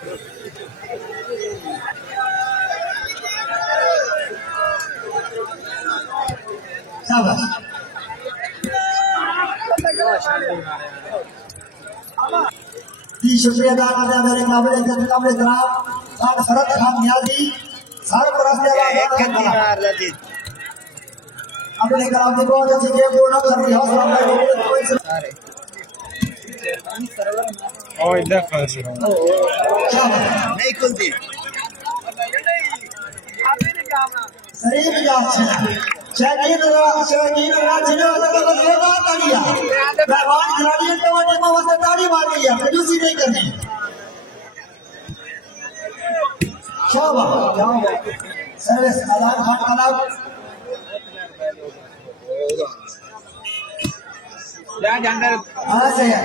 शाबाश जी शुक्रिया अदा करते हैं मेरे काबिल जनाब खान शरद खान नियाजी सारे परस्ते अपने कलाम की बहुत अच्छी गेम पूर्ण कर दी हौसला सारे ओ इधर फंस नहीं खुलती सही मिजाज है शकील जिन्हें अलग-अलग जोरदार तालियां मेहमान खिलाड़ियों के वजह में वैसे ताली मारी है कंजूसी नहीं करनी शाबाश सर्विस आजाद खान क्लब जा अंदर हां से है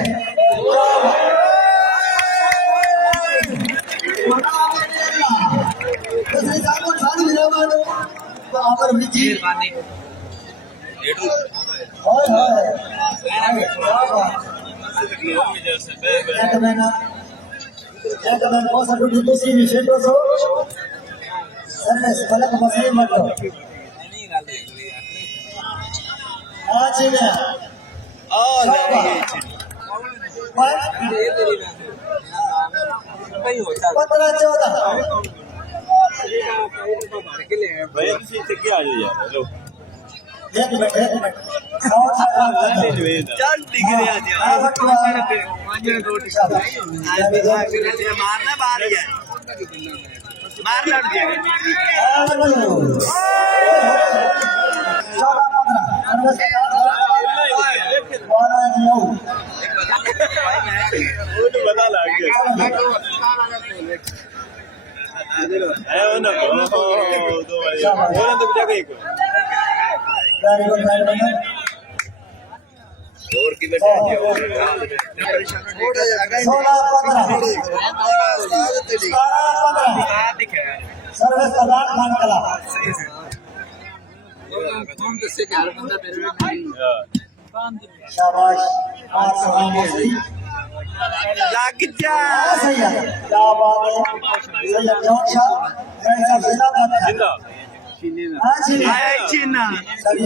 दूसरी साल को शादी मिलावा तो अमर विजी हाय हाय एक मैन बहुत सा टूटी दूसरी भी फेंको सो सर्विस पलक मसली मत आज ही में पंद्रह चौदह एक मिनट चल ठीक है मारना बाहर ही है मार लड़ दिया बता लग और की बेटा सर्विस आजाद खान कला शाबाश आज सलाम लग जा सही है क्या बात है सैयद जौन शाह ऐसा जिंदा हां जी चीना सभी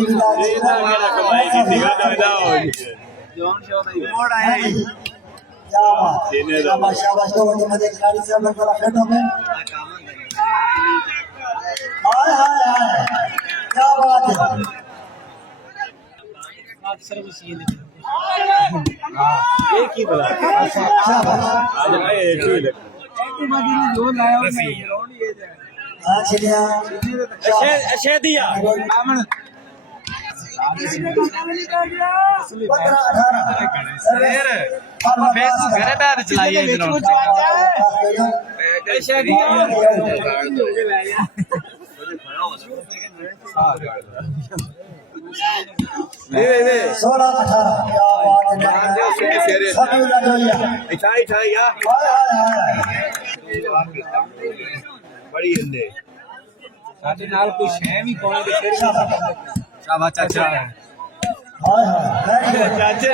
जॉन शाह मोड़ आया क्या बात शाबाश शाबाश तो वही मजे खिलाड़ी से बड़ा फेटो में हाय हाय हाय क्या बात है सर्विस ये एक ही बला शाबाश आज आए ठीक है जो लाया ग्राउंड ये जाए हां चलिए शेदिया आमन 15-18 फेसबुक घरे बैठ चलाइए ग्राउंड दे 16-18 क्या बात है सभी लड़ोइया इठाई या बड़ी हिंदे साडे नाल कोई शय भी कोने दे फिर शाबाश चाचा हाय हाय चाचे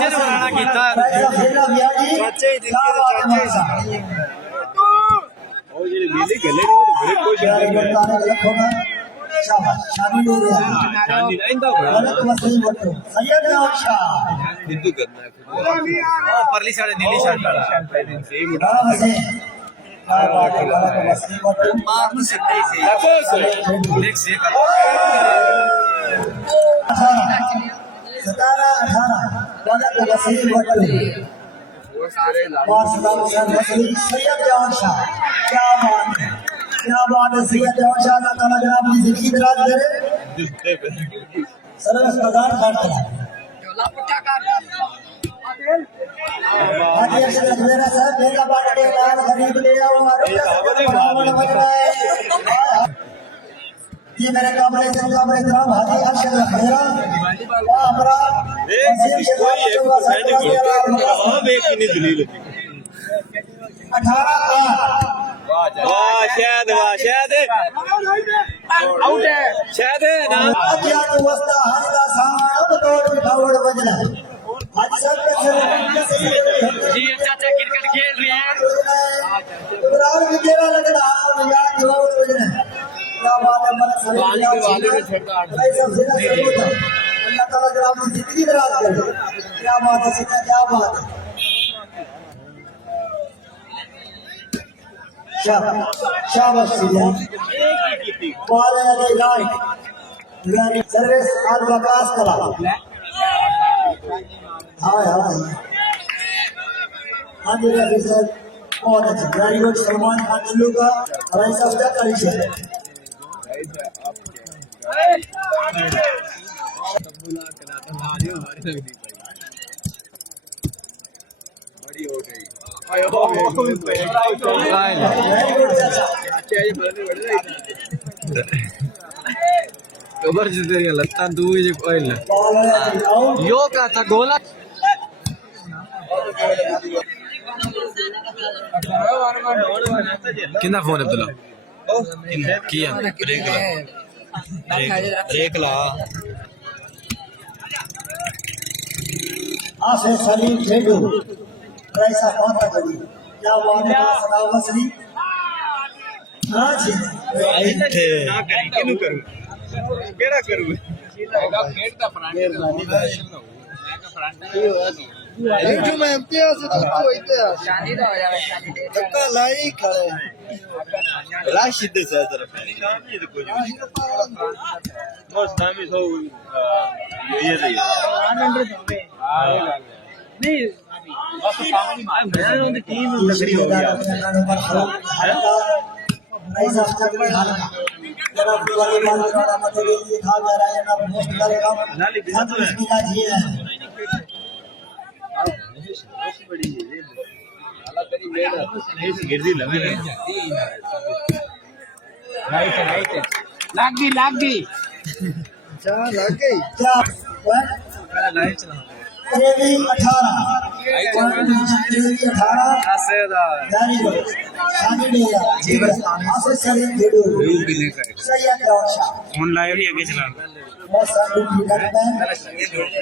ने बनाना कीता चाचे ही दिखते चाचे ओ ये बिजली गले बड़े कोई शाबाश शामिल हो रहा चांदी इंदा गलत मसली बटो सैयद शाह बिंदु करना ओ परली साइड नीली साइड सेम उठा क्या बात है गलत मसली बटो मार नहीं सकते इसे देख से कर 17-18 गलत मसली बटो सैयद जौन शाह क्या बात है सैयद जौन शाह अल्लाह ताला जनाब की जिंदगी दराज करे सर्विस आजाद खान कला हाजी अशरफ मेरा साहब मेरा बाटे लाल गरीब ले आओ ये मेरे काबिल इकराम हाजी अशरफ मेरा हमारा दलील 18 वाह शायद आउट है शायद ना क्या तो वस्ता हानिदा साहब तोड़ बिठावड़ बजना हाजी साहब जी चाचा क्रिकेट खेल रहे हैं इमरान भी तेरा लग रहा है यार जवाब मुझे क्या बात है मन से भाई सब से होता अल्लाह ताला जरा अपनी जिंदगी दराज करे क्या बात है सीधा क्या बात है शाबाश सीधा बाल है लाइट यानी सर्विस आज वकास करा हाँ जी रफी सर बहुत अच्छा वेरी गुड सलमान खान दिल्लू का हमारे साथ क्या करी है खबर जितनी लगता तू ही कोई यो का था गोला कितना फोन है अब्दुल्ला किया एक ला आसे सलीम खेडू ऐसा कौन था कभी क्या बात है सलावत सली हाँ जी ना करी किनु करूं केड़ा करूं खेड का जो मैं इम्तियाज से तो इतिहास शादी तो हो जाए शादी धक्का लाई खड़े राशिद से तरफ शादी तो कुछ बस नामी सो ये नहीं बस सामने मैं उन टीम लकड़ी हो गया ऐसा स्ट्रगल हाल जरा वाले बाल का मतलब ये था जा रहा है ना पोस्ट करेगा नाली सब इसमें जी है बड़ी है अल्लाह तेरी मेहनत इस गिरदी लगे राइट लाग गई अच्छा लग गई क्या लाइट चला तेरी 18 ऐसे दा वेरी गुड शादी नहीं है जी बस आसे सलीम खेडू सही है क्या फोन लाए ही आगे चला बहुत सारी वेरी गुड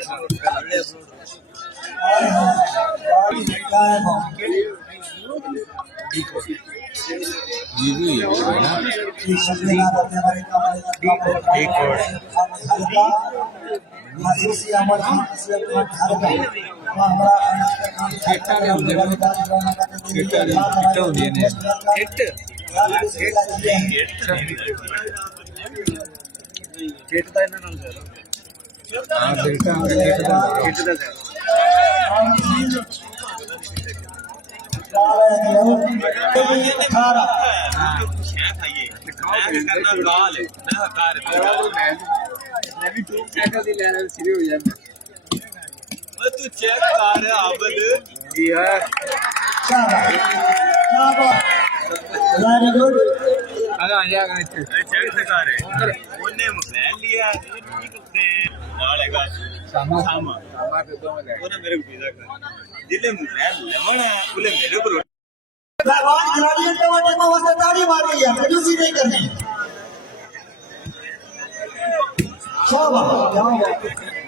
ताड़ी मार रही है कंजूसी नहीं करनी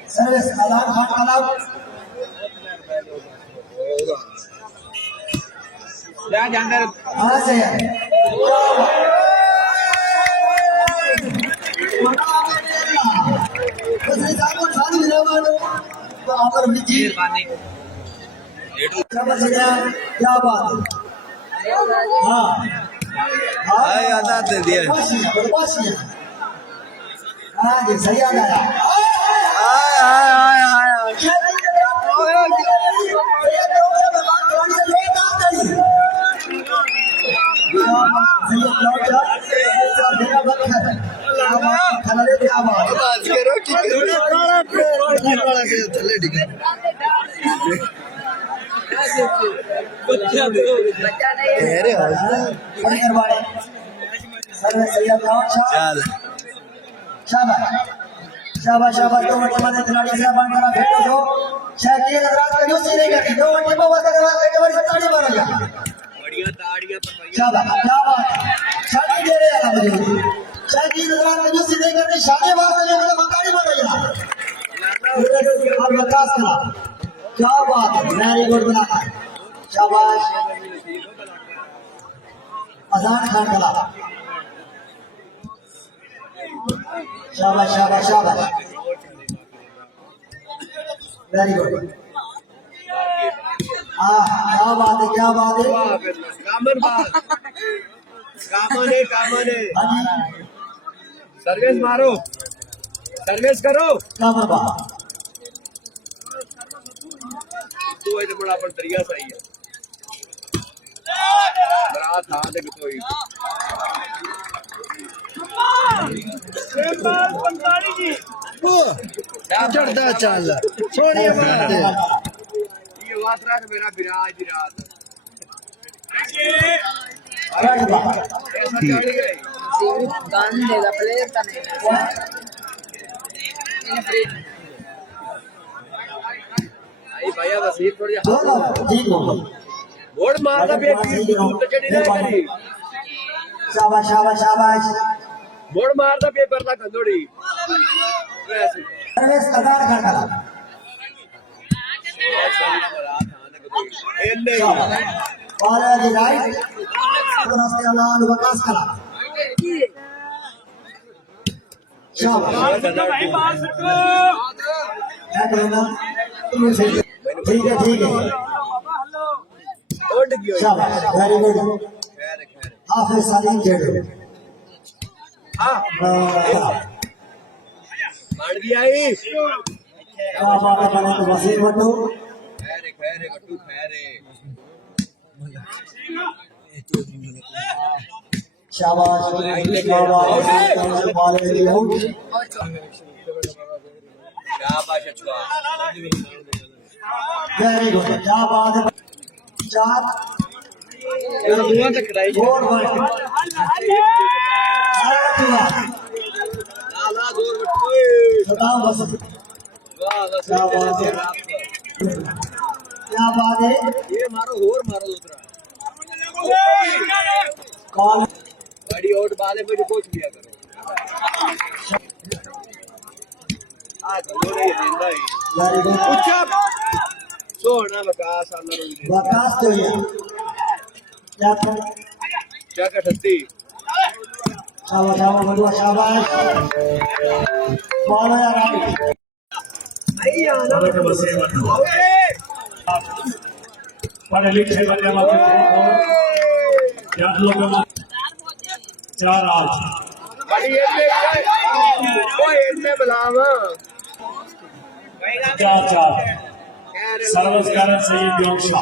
सर्विस अलान खान अलाव अंदर हाँ से क्या बात है हाँ आधा दे दिया हाँ जी सही आ गया शाबाश शाबाश दो मिनट में खिलाड़ी से बांध करा भेटो दो शायद रात का यूज नहीं करती 2 मिनट में बस के बाद एक बार ताड़ी मारो बढ़िया ताड़ियां पर शाबाश क्या बात शादी दे रहे हैं मुझे शायद रात का यूज नहीं करती शादी वास्ते में मतलब ताड़ी मारो और विकास करा क्या बात है वेरी गुड बना शाबाश अजान खान कला शाबाश शाबाश शाबाश वेरी गुड हाँ क्या बात है क्या बात है कामन बात कामन है हाँ जी सर्विस मारो सर्विस करो क्या बात तू ये बड़ा पर तरीका सही है बड़ा था देख कोई चढ़ता चल सोनी बात है ये बात रख मेरा विराज की रात अरे वाह ऐसा चढ़ गए गंदे का प्लेयर था नहीं आई भैया वसीर थोड़ी दोनों ठीक हो बोर्ड मारना पे तो चढ़ी ना करी शाबाश शाबाश शाबाश बोर्ड मारना पेपर ना कंदोड़ी सर्विस अजान खान कला और दी राइट रास्ते अलान वकास कला शाबाश क्या कहना तुम्हें सही ठीक है ओड गयो शाबाश वेरी गुड खैर खैर हाफिज सलीम जेडो हां मार दिया ही क्या बात है बने तो वसीम बट्टू खैर खैर गट्टू खैर शाबाश शाबाश अच्छा वेरी गुड क्या बात है चार दुआ तक कराई और वर्क लाला जोर बट्टू सदाम बस वाह बस क्या बात है ये मारो होर मारो दूसरा कॉल बड़ी ओट वाले मुझे कोच लिया करो आज बोले ये जिंदा ही वेरी गुड अच्छा सोना विकास आना वकास तो ये क्या क्या कठती शाबाश शाबाश बड़ुआ शाबाश कॉल है राइट पढ़े लिखे बनने वाले चार आज बड़ी इनमें बुलावा चार सर्विस कारण से ये व्याख्या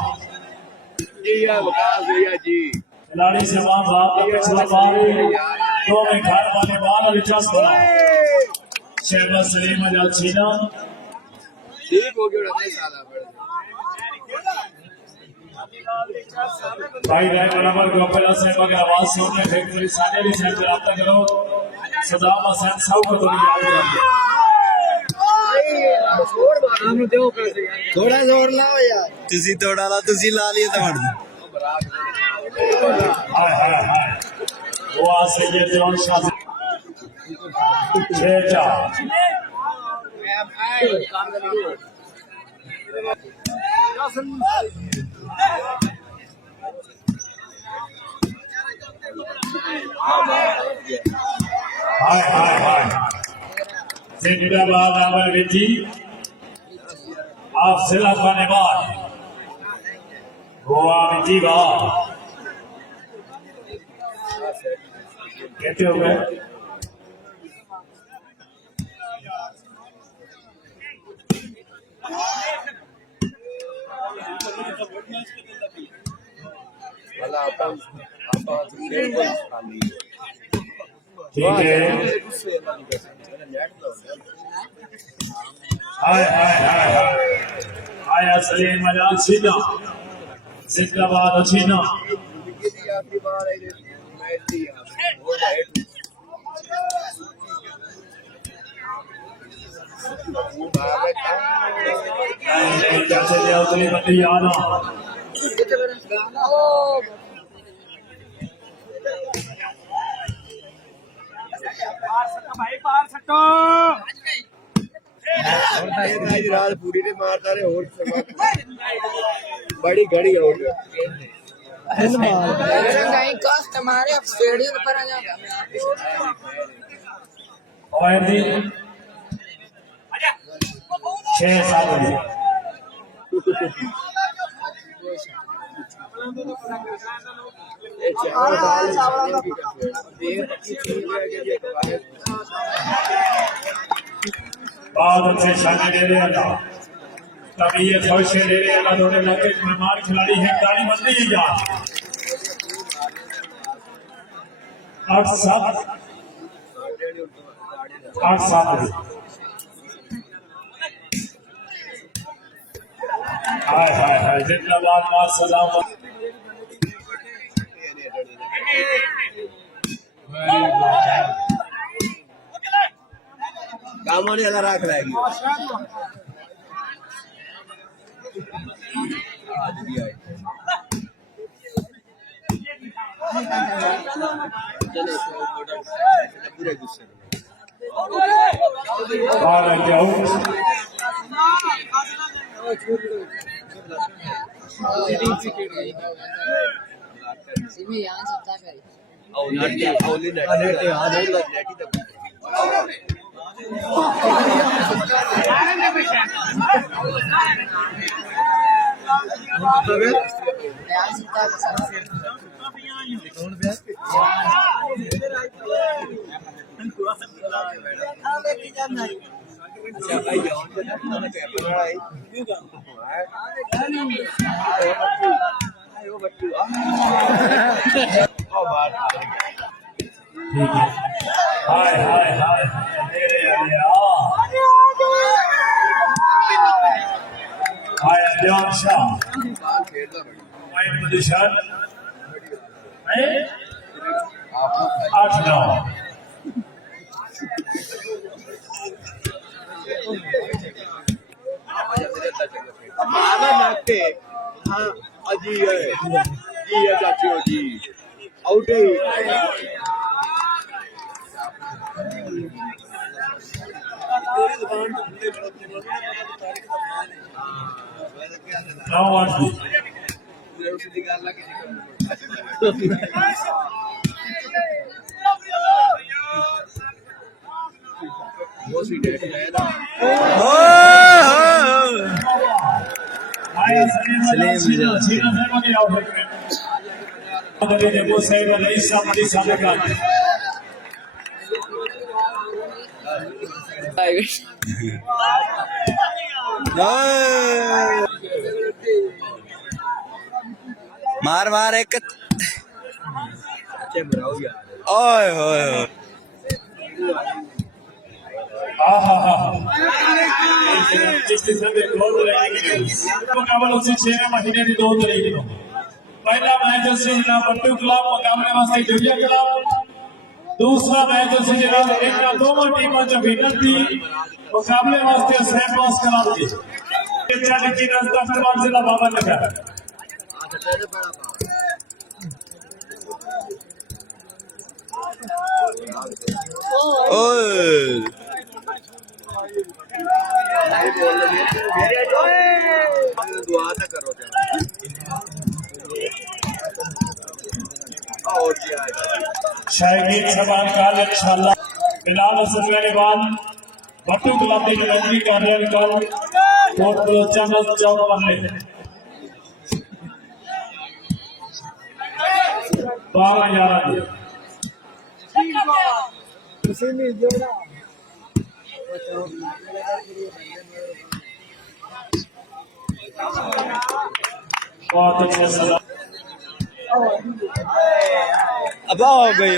जी या विकास भैया जी खिलाड़ी से वहां बात का पिछला बार दो में घर वाले बाल रिचार्ज बना शहबाज सलीम अजाद छीना ठीक हो गया उड़ने साला पड़ भाई राय बराबर गोपाला साहब की आवाज सुनने फैक्ट्री सानेली साहब से रब्ता करो सदाम हसन साहब को तो याद रखिए छोड़ मारा हम देव कैसे यार थोड़ा जोर लाओ यार तुसी थोड़ा ला तुसी ला लिए तो मर हाय हाय हाय वो आज से ये जोन शाह 6-4 हाय हाय हाय जिंदाबाद अमर विधि आप जिला खानेबाद गोवा विधि का कहते हो गए वाला अपन ठीक है हाय हाय हाय हाय आया सलीम मजाक सीना जिंदाबाद छीना आखिरी बार आई मैच दी हो जाए कैसे ले उतनी बंदी आना रात पूरी ने मारता रहे और बड़ी घड़ी हो गई कहीं कष्ट हमारे स्टेडियम पर आ जाता और भी 6-7 बजे बहुत अच्छे शामिल दे रहे हैं तभी ये थोड़े से दे रहे हैं दोनों लड़के मेहमान खिलाड़ी हैं गाड़ी बंदी है क्या 8-7 हाय हाय हाय जिंदाबाद मां सलाम कामोने वाला राख रहेगी आज भी आए पूरे गुस्से में यहाँ सकता है और नेटी ओली नेटी आ नहीं नेटी तक हाय हाय हाय हाय अध्यान शाह माइंड पोजीशन 8-9 मामा नाकते हाँ अजी है जी है चाची हो जी आउट है मार मार एक ओए ओए मुकाबला उसी 6 महीने की 2 तारीख को पहला मैच से जिला बट्टू क्लब मुकाबले वास्ते जुड़िया क्लब दूसरा मैच से जिला एक दोनों टीमों जो विनती मुकाबले वास्ते सेम पास क्लब जी चाली की दस्तमान जिला बाबा नगर ओए दुआ ना करो शायद सवाल काल इंशाल्लाह फिलहाल सलमान बट्टू क्लब की कमेटी कार्यालय का और चैनल चौक पर ले 12-11 उसी में जोड़ा बहुत अच्छे सलाम अब हो गई